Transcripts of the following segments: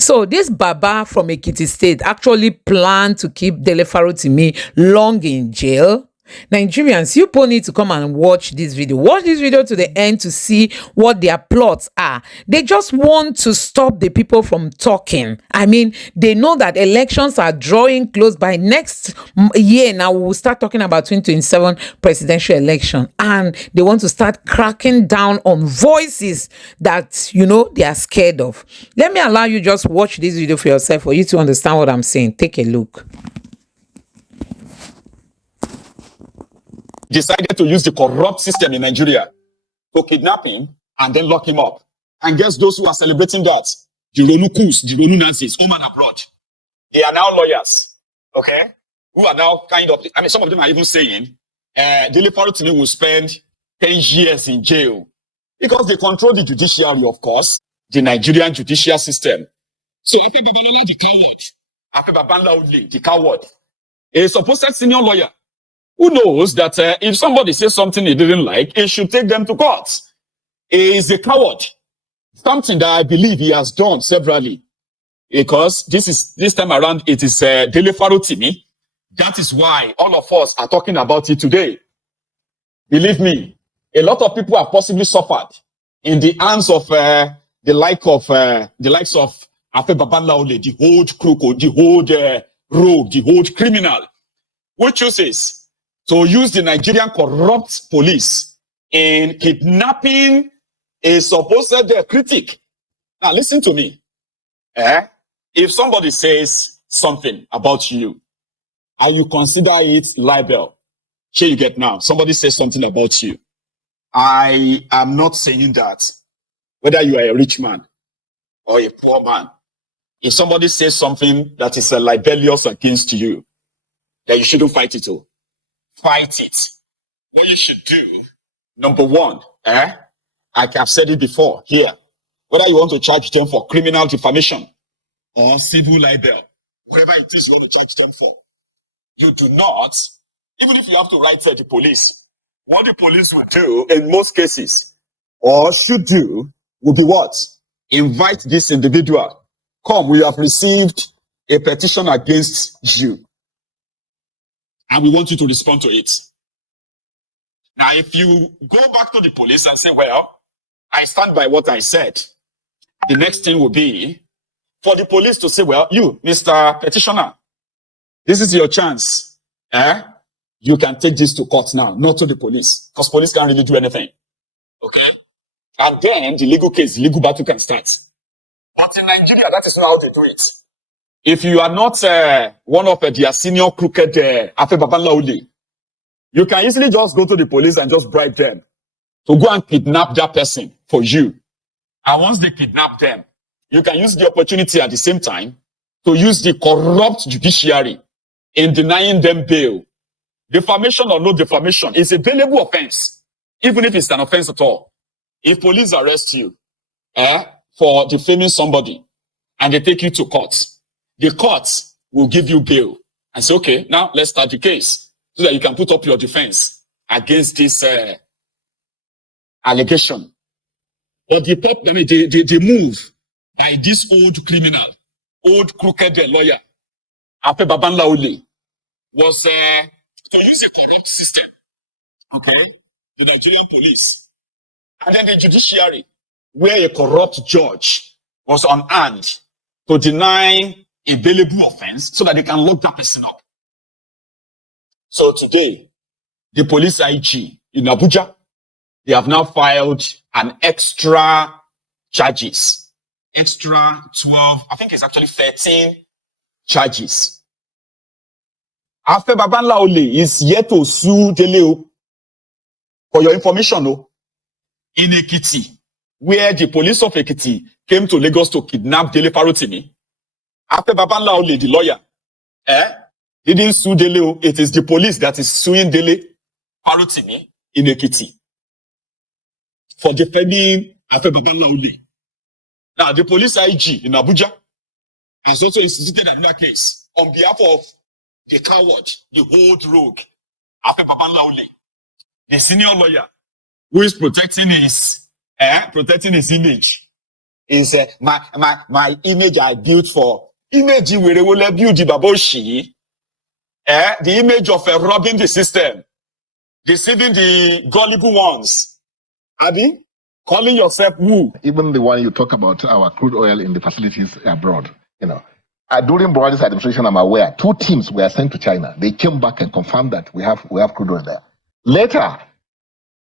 So this Baba from Ekiti State actually planned to keep Dele Farotimi long in jail. Nigerians, you both need to come and watch this video. Watch this video to the end to see what their plots are. They just want to stop the people from talking. I mean, they know that elections are drawing close. By next year now, we will start talking about 2027 presidential election, and they want to start cracking down on voices that, you know, they are scared of. Let me allow you just watch this video for yourself for you to understand what I'm saying. Take a look. Decided to use the corrupt system in Nigeria to kidnap him and then lock him up. And guess those who are celebrating that? The Ronukus, the Ronu Nazis, home and abroad. They are now lawyers, okay? Who are now kind of, I mean, some of them are even saying, Dele Farotimi will spend 10 years in jail because they control the judiciary, of course, the Nigerian judicial system. So Afe Babalola, the coward, Afe Babalola, the coward, a supposed senior lawyer, who knows that if somebody says something he didn't like, he should take them to court. He is a coward. Something that I believe he has done severally. Because this time around, it is Dele Farotimi. That is why all of us are talking about it today. Believe me, a lot of people have possibly suffered in the hands of the likes of Afe Babalola, the old crook, the old rogue, the old criminal, who chooses to use the Nigerian corrupt police in kidnapping a supposed critic. Now, listen to me. If somebody says something about you, and you consider it libel, here you get now, somebody says something about you. I am not saying that whether you are a rich man or a poor man, if somebody says something that is libelous against you, then you shouldn't fight it all. Fight it. What you should do, number one, I have said it before here, whether you want to charge them for criminal defamation or civil libel, whatever it is you want to charge them for, you do not, even if you have to write to the police, what the police will do in most cases, or should do, will be what? Invite this individual. Come, we have received a petition against you, and we want you to respond to it. Now, if you go back to the police and say, well, I stand by what I said, the next thing will be for the police to say, well, you, Mr. Petitioner, this is your chance. You can take this to court now, not to the police, because police can't really do anything. Okay? And then the legal case, the legal battle can start. But in Nigeria, that is not how they do it. If you are not one of their senior crooked Afe Babalola, you can easily just go to the police and just bribe them to go and kidnap that person for you. And once they kidnap them, you can use the opportunity at the same time to use the corrupt judiciary in denying them bail. Defamation or no defamation is a bailable offense, even if it's an offense at all. If police arrest you for defaming somebody and they take you to court, the court will give you bail and say, okay, now let's start the case so that you can put up your defense against this allegation. But the move by this old criminal, old crooked lawyer, Afe Babalola, was to use a corrupt system, okay, the Nigerian police, and then the judiciary, where a corrupt judge was on hand to deny a bailable offense so that they can lock that person up. So today, the police IG in Abuja, they have now filed an extra charges, extra 12, I think it's actually 13 charges. Afe Babalola is yet to sue Dele. For your information, in Ekiti, where the police of Ekiti came to Lagos to kidnap Dele Farotimi, Afe Babalola, the lawyer, didn't sue Dele. It is the police that is suing Dele Farotimi in Ekiti for defending Afe Babalola. Now, the police IG in Abuja has also instituted another case on behalf of the coward, the old rogue, Afe Babalola, the senior lawyer, who is protecting his image is my image I built for. Image we will build the baboshi. The image of robbing the system, deceiving the gullible ones. Abi, calling yourself who? Even the one you talk about, our crude oil in the facilities abroad, during Buhari's administration, I'm aware, 2 teams were sent to China. They came back and confirmed that we have crude oil there. Later,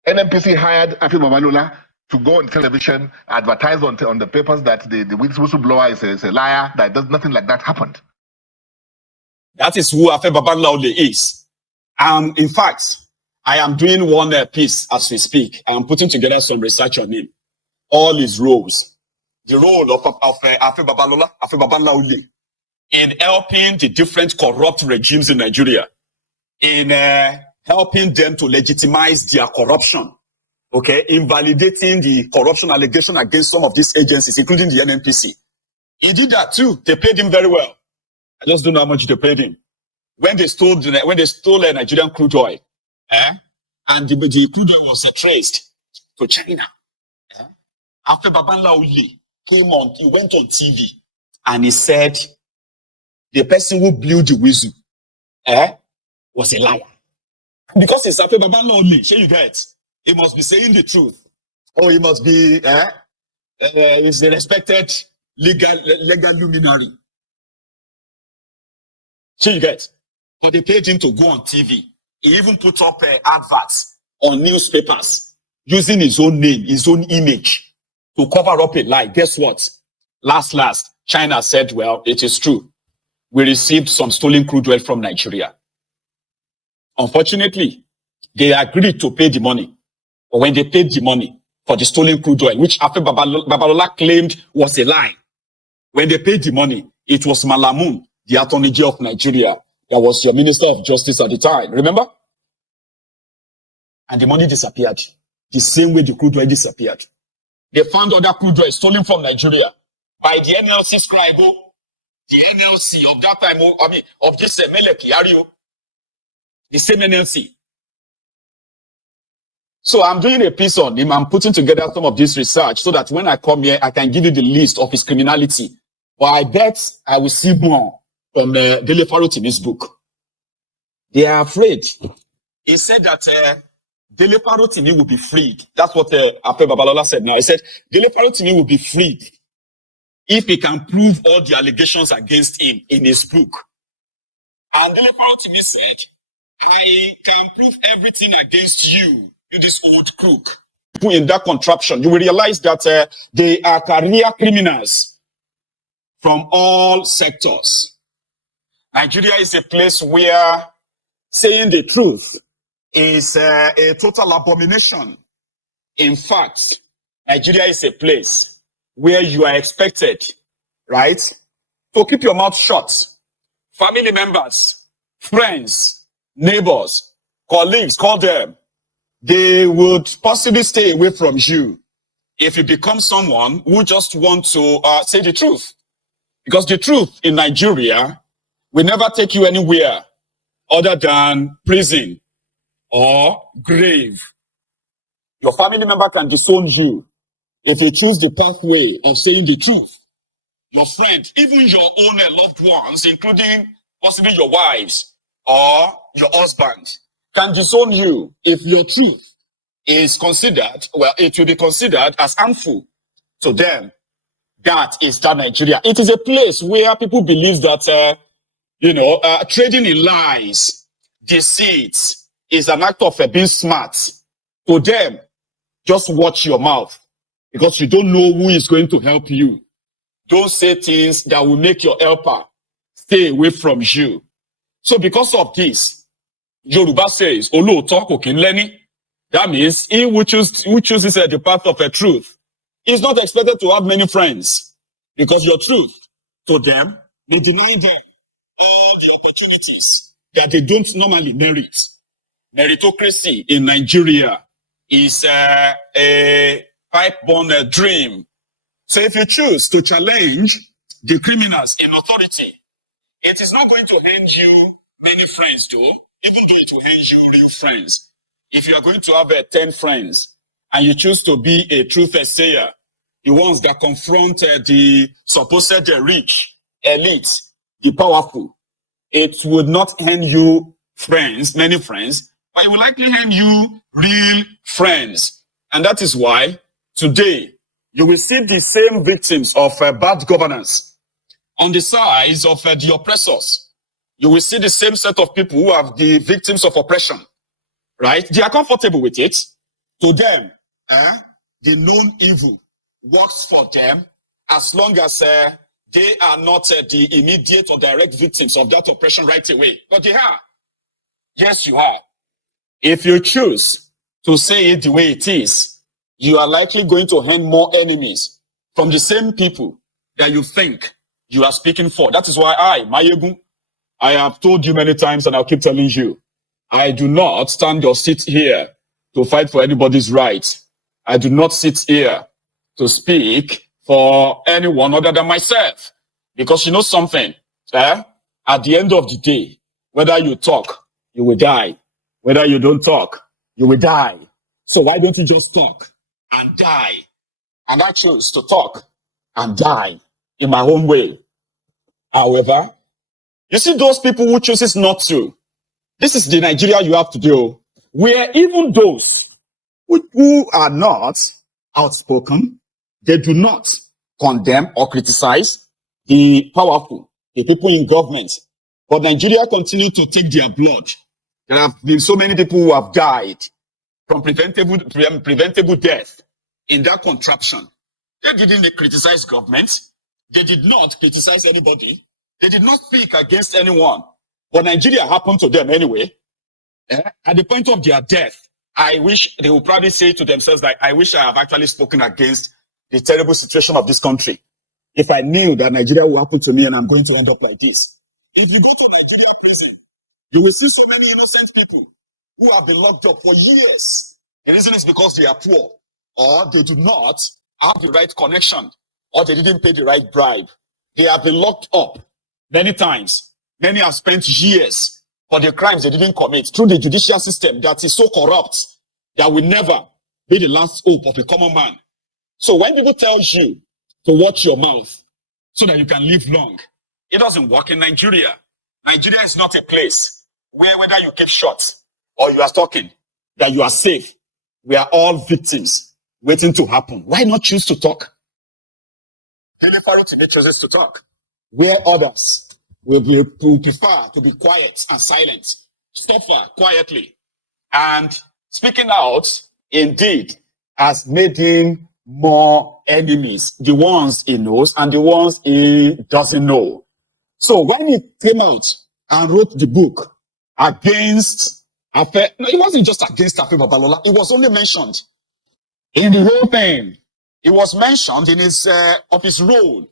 NNPC hired Afe Babalola to go on television, advertise on the papers that the whistleblower is a liar, that nothing like that happened. That is who Afe Babalola is. In fact, I am doing one piece as we speak. I am putting together some research on him. All his roles. The role of Afe Babalola, in helping the different corrupt regimes in Nigeria, in helping them to legitimize their corruption, okay, invalidating the corruption allegation against some of these agencies, including the NNPC. He did that too. They paid him very well. I just don't know how much they paid him. When they stole Nigerian crude oil, and the crude oil was traced to China. After Babalola he went on TV and he said the person who blew the whistle was a liar. Because it's Afe Babalola, sure you get. He must be saying the truth. Or he must be he's a respected legal luminary. Sure you get. But they paid him to go on TV. He even put up adverts on newspapers using his own name, his own image to cover up a lie. Guess what? Last, China said, well, it is true. We received some stolen crude oil from Nigeria. Unfortunately, they agreed to pay the money. But when they paid the money for the stolen crude oil, which Afe Babalola claimed was a lie, when they paid the money, it was Malamun, the Attorney General of Nigeria, that was your Minister of Justice at the time. Remember? And the money disappeared. The same way the crude oil disappeared. They found other crude oil stolen from Nigeria by the NLC scribe, the NLC of that time, of this Meleki Ario, the same NLC. So I'm doing a piece on him. I'm putting together some of this research so that when I come here, I can give you the list of his criminality. But I bet I will see more from Dele Farotimi's book. They are afraid. He said that Dele Farotimi will be freed. That's what Afe Babalola said now. He said Dele Farotimi will be freed if he can prove all the allegations against him in his book. And Dele Farotimi said, I can prove everything against you, this old crook. In that contraption, you will realize that they are career criminals from all sectors. Nigeria is a place where saying the truth is a total abomination. In fact, Nigeria is a place where you are expected, right, to keep your mouth shut. Family members, friends, neighbors, colleagues, call them. They would possibly stay away from you if you become someone who just wants to say the truth. Because the truth in Nigeria will never take you anywhere other than prison or grave. Your family member can disown you if you choose the pathway of saying the truth. Your friend, even your own loved ones, including possibly your wives or your husband, can disown you if your truth is considered, well, it will be considered as harmful to them. That is that Nigeria. It is a place where people believe that, trading in lies, deceit, is an act of being smart. To them, just watch your mouth because you don't know who is going to help you. Don't say things that will make your helper stay away from you. So because of this, Yoruba says, "Olóòótọ́ kò kí ń lẹ́ni." That means he who chooses the path of truth is not expected to have many friends because your truth to them may deny them all the opportunities that they don't normally merit. Meritocracy in Nigeria is a pipe-born dream. So if you choose to challenge the criminals in authority, it is not going to earn you many friends though, even though it will earn you real friends. If you are going to have 10 friends and you choose to be a truth sayer, the ones that confront the supposed rich, elite, the powerful, it would not earn you friends, many friends, but it will likely earn you real friends. And that is why today you will see the same victims of bad governance on the sides of the oppressors. You will see the same set of people who are the victims of oppression, right? They are comfortable with it. To them, the known evil works for them as long as they are not the immediate or direct victims of that oppression right away. But they are. Yes, you are. If you choose to say it the way it is, you are likely going to earn more enemies from the same people that you think you are speaking for. That is why Mayegun, I have told you many times and I'll keep telling you, I do not stand or sit here to fight for anybody's right. I do not sit here to speak for anyone other than myself. Because you know something, at the end of the day, whether you talk, you will die. Whether you don't talk, you will die. So why don't you just talk and die? And I choose to talk and die in my own way. However, you see those people who chooses not to. This is the Nigeria you have to do, where even those who are not outspoken, they do not condemn or criticize the powerful, the people in government. But Nigeria continue to take their blood. There have been so many people who have died from preventable death in that contraption. They didn't criticize government. They did not criticize anybody. They did not speak against anyone. But Nigeria happened to them anyway. At the point of their death, I wish they would probably say to themselves that I wish I have actually spoken against the terrible situation of this country. If I knew that Nigeria will happen to me and I'm going to end up like this. If you go to Nigeria prison, you will see so many innocent people who have been locked up for years. The reason is because they are poor, or they do not have the right connection, or they didn't pay the right bribe. They have been locked up many times. Many have spent years for the crimes they didn't commit through the judicial system that is so corrupt that will never be the last hope of a common man. So when people tell you to watch your mouth so that you can live long, it doesn't work in Nigeria. Nigeria is not a place where whether you keep short or you are talking, that you are safe. We are all victims waiting to happen. Why not choose to talk? Dele Farotimi chooses to talk, where others will prefer to be quiet and silent, suffer quietly. And speaking out, indeed, has made him more enemies, the ones he knows and the ones he doesn't know. So when he came out and wrote the book against Afe, no, it wasn't just against Afe Babalola, it was only mentioned in the whole thing. It was mentioned in his of his role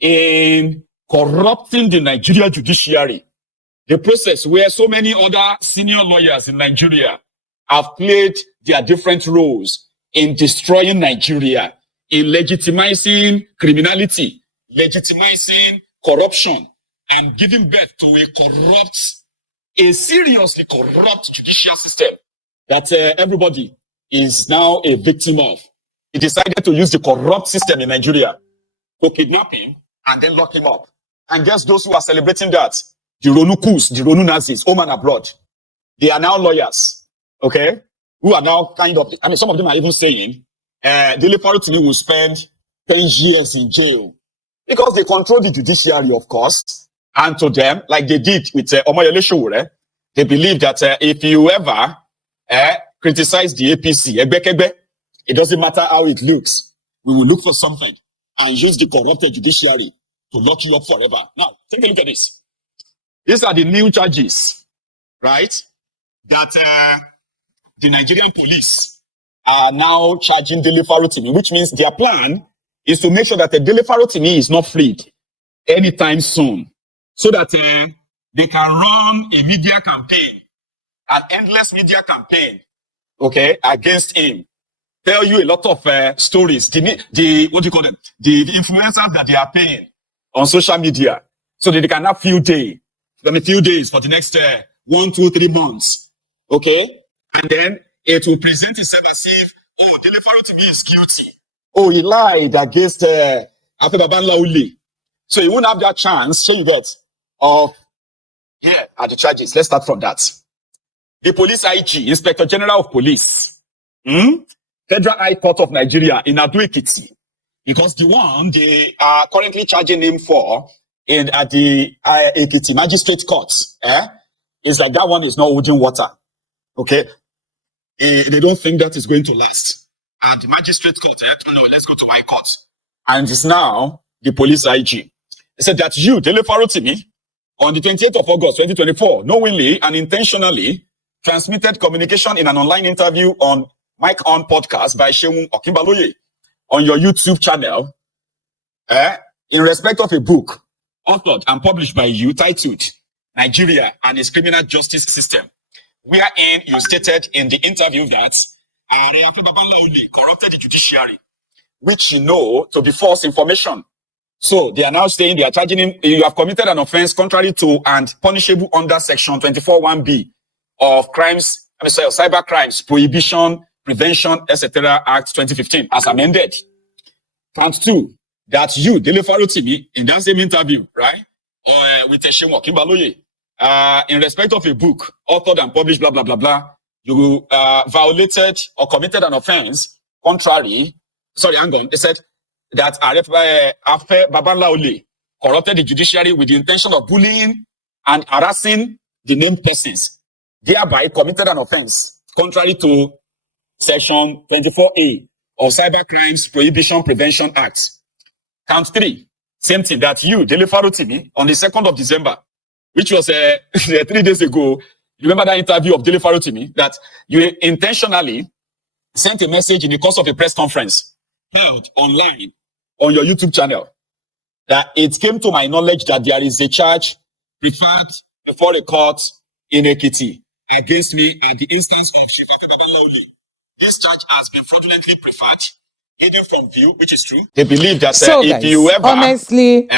in corrupting the Nigeria judiciary, the process where so many other senior lawyers in Nigeria have played their different roles in destroying Nigeria, in legitimizing criminality, legitimizing corruption, and giving birth to a seriously corrupt judicial system that everybody is now a victim of. He decided to use the corrupt system in Nigeria to kidnap him and then lock him up. And guess those who are celebrating that? The Ronu Kus, the Ronu Nazis, home and abroad. They are now lawyers, okay? Who are now kind of, I mean, some of them are even saying, Dele Farotimi will spend 10 years in jail because they control the judiciary, of course. And to them, like they did with Omoyele Sowore, they believe that if you ever criticize the APC, it doesn't matter how it looks. We will look for something and use the corrupted judiciary to lock you up forever. Now, take a look at this. These are the new charges, right? That the Nigerian police are now charging Dele Farotimi, which means their plan is to make sure that Dele Farotimi is not freed anytime soon, so that they can run a media campaign, an endless media campaign, okay, against him. Tell you a lot of stories, the what do you call them? The influencers that they are paying on social media, so that they can have few days for the next 1, 2, 3 months, okay? And then it will present itself as if, oh, Dele Farotimi is guilty. Oh, he lied against Afe Babalola. So he won't have that chance, so you get, of, here are the charges. Let's start from that. The police IG, Inspector General of Police, Federal High Court of Nigeria in Ado-Ekiti, because the one they are currently charging him for at the Ekiti Magistrate Court, is that one is not holding water. Okay? They don't think that is going to last. At the Magistrate Court, no, let's go to High Court. And it's now the police IG. They said that you, Dele Farotimi, on the 28th of August, 2024, knowingly and intentionally transmitted communication in an online interview on Mike On podcast by Seun Okinbaloye on your YouTube channel, in respect of a book authored and published by you titled Nigeria and its Criminal Justice System, wherein you stated in the interview that Afe Babalola corrupted the judiciary, which you know to be false information. So they are now saying they are charging him, you have committed an offense contrary to and punishable under section 24(1)(b) of cyber crimes, prohibition, prevention, etc. Act 2015 as amended. Count 2, that you, Dele Farotimi, in that same interview, right, with Seun Okinbaloye, in respect of a book authored and published, blah, blah, blah, blah, you violated or committed an offense contrary, they said that Afe Babalola corrupted the judiciary with the intention of bullying and harassing the named persons, thereby committed an offense contrary to section 24A of Cyber Crimes Prohibition Prevention Act. Count 3, same thing, that you, Dele Farotimi, on the 2nd of December, which was 3 days ago, you remember that interview of Dele Farotimi, that you intentionally sent a message in the course of a press conference held online on your YouTube channel, that it came to my knowledge that there is a charge preferred before a court in Ekiti against me at the instance of Chief Afe Babalola. This charge has been fraudulently preferred, hidden from view, which is true. They believe that So if guys, you ever honestly,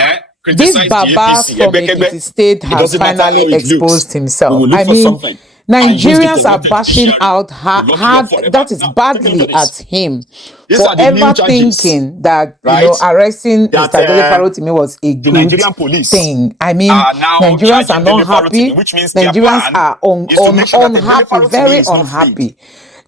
criticize this the Baba APC, from Ekiti State it has doesn't matter how finally it looks. exposed We himself. will look I for mean, something. Nigerians are bashing out hard, that is Now, take a look badly at at this. him These for are the new ever charges, thinking that, right? arresting That Mr. Dele Farotimi was a the good Nigerian police thing. I mean, are now Nigerians are charging Dele not Farotimi, happy. which means their Nigerians plan are is to make sure that Dele unhappy, Farotimi very is not freed unhappy.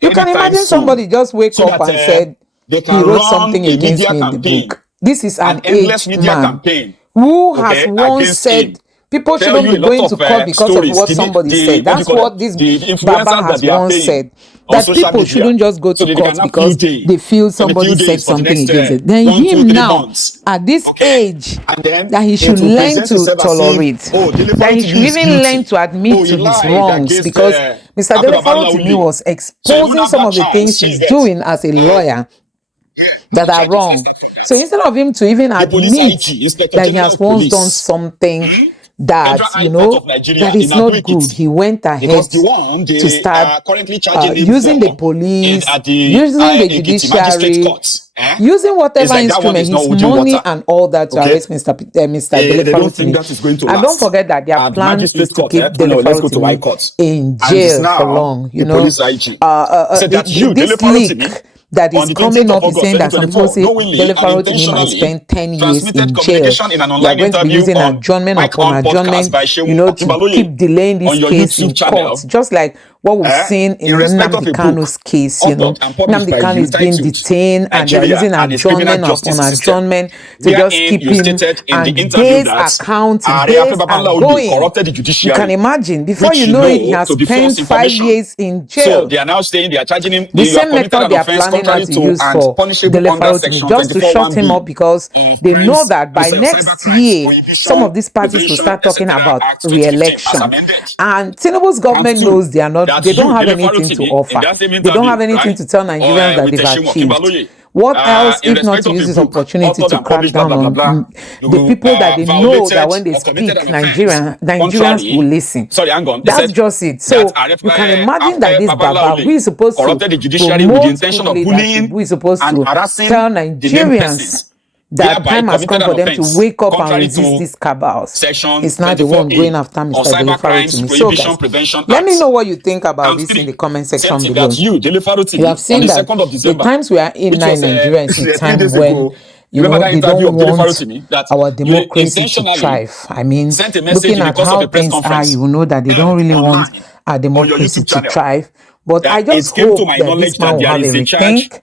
You can anytime imagine soon, somebody just wake so up that and said, they he can wrote run something a against media me in the campaign, book. This is an an endless aged media man campaign, who has okay, once against said him. people Tell shouldn't you be a lot going of to court because of stories. what somebody said. What do you That's call what them? this The Baba influencers that has they are once paying said. on That social people media, shouldn't just go so to that they court can have because they feel somebody said for the something next against it. Then 1, 2, him 3 now, months. at this Okay, age, and then that he should it will learn present to itself as tolerate. if, oh, Dele That he Farotimi should is even learn guilty. to admit Oh, he to his lied wrongs, against because Mr. Afe Dele Farotimi Babalola. was So he won't exposing have some that of the things chance. So you he's get, doing as a lawyer that are charges, let's wrong. start from So that. instead of him to even The police admit IG, Inspector that he General has of once done Police, something Federal that, High Court of Nigeria that in is not good, Ado-Ekiti, he went ahead because the one to they start are currently charging him using the for police, at the using the Ekiti Magistrate judiciary, Court, using it's whatever like that one instrument, is not his holding money water. and all that to Okay, arrest Mr. Dele they don't think Farotimi. that is going to And don't last. forget that their At the plan is Magistrate to Court, keep no, Dele let's go to High Farotimi Court. in And it's jail for now long. the police IG said that you, Dele This Farotimi, leak that on is the coming 20th of up is August saying that some people 2024, say knowingly Dele and Farotimi might intentionally spend 10 years transmitted in jail. communication in an They are online going to be interview using on adjournment Mike upon On podcast adjournment, by Seun to Okinbaloye keep delaying on this your case in YouTube court, channel, just like what we've seen in in respect of Nnamdi a book Kanu's case. authored and published Nnamdi by Kanu you is being titled detained and they are Nigeria using and its Criminal adjournment Justice upon System, adjournment to just wherein keep you him, stated in the and interview days that are counting, Afe days are Babalola going. corrupted the You can judiciary, imagine, before which you you know it, he know has to be false spent 5 information. years in So jail. they are now saying they are charging him, The you have same committed method an they are offense planning now contrary to to use and for punishable Dele under Farotimi, section just to shut him 24(1)(b) up, because of they know crimes, that by cyber next crimes, year, some prohibition, of these parties will prevention, start talking etc. about Act 2015 as re-election. amended. And Tinubu's Count government 2, knows they that don't you, have Dele anything to Farotimi, in offer. that same They don't have interview, anything right, to tell Nigerians that with they've Seun achieved. Okinbaloye, What else in if not respect to of use a this book opportunity authored to and crack published, blah, down blah, blah, on blah, the you people that they know that violated when they or committed speak, an offense Nigerians will contrary, listen. sorry, hang on, they That's said just it. that So you can imagine that Afe this Baba, who Babalola is supposed to corrupted the judiciary with the promote intention good of leadership, bullying who is supposed and to harassing tell the named Nigerians persons, that thereby time has come committed for an them to offense wake up and contrary resist to these cabals. Section It's not the one 24A going after of Mr. Dele Cybercrimes Farotimi. So Prohibition guys, Prevention let me Act. know what you think about Count this in the 3. comment Same section thing below. that you, Dele You Farotimi, have on seen the that 2nd of the December, times we are in which now was in Nigeria is a 3 time days when, ago. you Remember know, that they interview don't of Dele want Farotimi that our you democracy to intentionally thrive. I mean, sent a message looking in the at course of how a press things are, conference you will know that they don't held really want online our on your democracy YouTube to channel thrive. But I that it just came to hope my that this knowledge man that will there have a is a charge rethink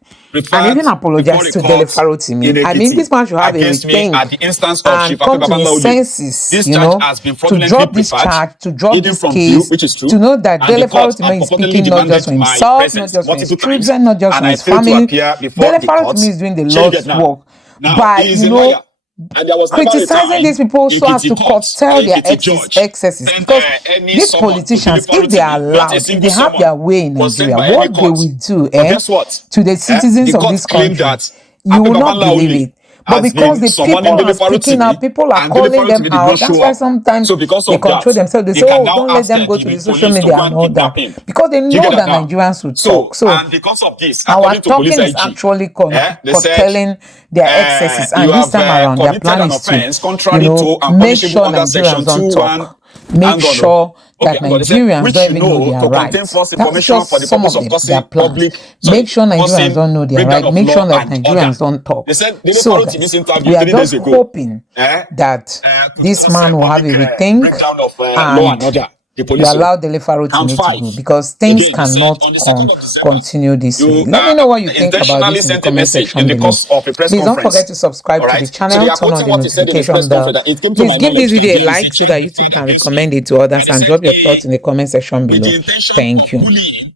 and preferred even before apologize a to Dele court in Farotimi. I mean, Ekiti this man should have a against me rethink at the instance of Chief and Afe come to his Babalola. senses, This you charge know, has been to fraudulently drop this preferred, charge, to drop hidden this from view, case, which is true, to know that and the Dele court have Farotimi is purportedly speaking not just demanded for my himself, not presence just for his multiple times, children, not just and for I his failed to family. appear before Dele the court. Farotimi is doing the Shey you get Lord's now? work Now, by, he is you a know, liar. And there was never a criticizing time these people so as Ekiti to court or curtail their Ekiti judge excesses. sent Because any these summon to Dele politicians, if they are Farotimi, not a allowed, if single they have summon their way in was sent Nigeria, by any what they court. will do But guess what? to the citizens The of court this claimed country, that you Afe will not believe Babalola it. But has because been the summoning people Dele are speaking out, Farotimi, people are and Dele calling them Farotimi did not out. That's show why up. sometimes So because they of that, control themselves. They they say, can oh, now don't let ask them go to the the social police to media go and and all kidnap that. him. Because they Do you know get that that now? Nigerians will So, talk. So and because of this, our according to Police talking is IG, actually they said curtailing their excesses, you and this have time around, their committed plan an is to, offense you contrary know, to and make punishable sure under Section Nigerians don't 21. talk, make Hang on. Oh. sure Okay, that hang on. They said, Nigerians which don't you even know know their to contain rights. false That's information for the just some purpose of of their causing plans. Make sorry, sure Nigerians causing don't know their breakdown right. of Make sure law that and order. Nigerians don't talk. They said Dele So, Farotimi's guys, interview we are 3 days just ago hoping that could this cause a man will have a public rethink breakdown of law and and order. The we police will allow Dele count Farotimi to 5. go because things Again, they said cannot on the 2nd of December, continue this way. you Let me know what you think about intentionally this in the sent a comment message in section the below. course of a press Please don't forget conference. to subscribe All to the right. So they channel, are turn on quoting the what he said in his press notification bell. conference that it came to Please my give this knowledge that video a there is a like so charge that YouTube preferred can against me. recommend it to And others he and said drop your thoughts in the comment section with below. the intention Thank of you. bullying